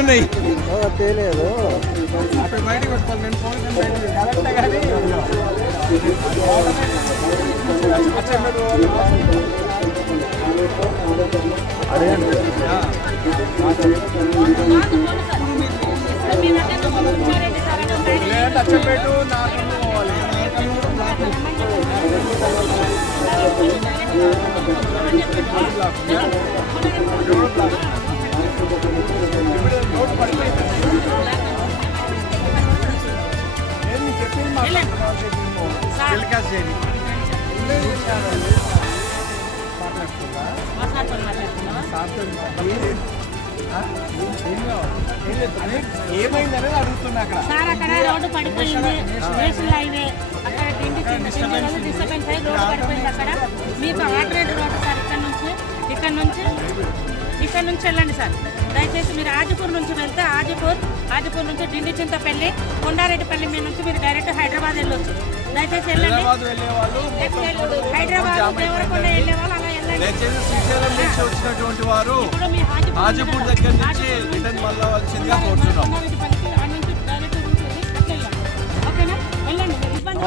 ఉన్నాయి తెలియదు బయటకు వస్తాను నేను ఫోన్ కరెక్ట్ కానీ అచ్చంపేటు నాకన్ను పోవాలి నోటు పడిపోయింది నేను చెప్పింది మాట్లాడుతున్నా ఏమైందనేది అడుగుతున్నా అక్కడ సార్. అక్కడ రోడ్డు పడిపోయింది, నేషనల్ హైవే అక్కడ డిస్టర్బెన్స్ అయ్యి రోడ్డు పడిపోయింది. అక్కడ మీకు ఆల్టర్నేటివ్ రోడ్డు సార్. ఇక్కడ నుంచి వెళ్ళండి సార్. దయచేసి మీరు ఆజిపూర్ నుంచి వెళ్తే ఆజిపూర్ నుంచి డిండి చింతపల్లి కొండారెడ్డిపల్లి మీ నుంచి మీరు డైరెక్ట్ హైదరాబాద్ వెళ్ళొచ్చు. దయచేసి వెళ్ళండి. హైదరాబాద్ దేవరకొండ వెళ్ళే వాళ్ళు అలా వెళ్ళండి. శ్రీశైలం నుంచి వచ్చినటువంటి వారు హాజీపూర్ దగ్గర నుంచి రిటర్న్ మళ్ళా వచ్చిందిగా కోరుతున్నాం. ఓకేనా, వెళ్ళండి. ఇబ్బంది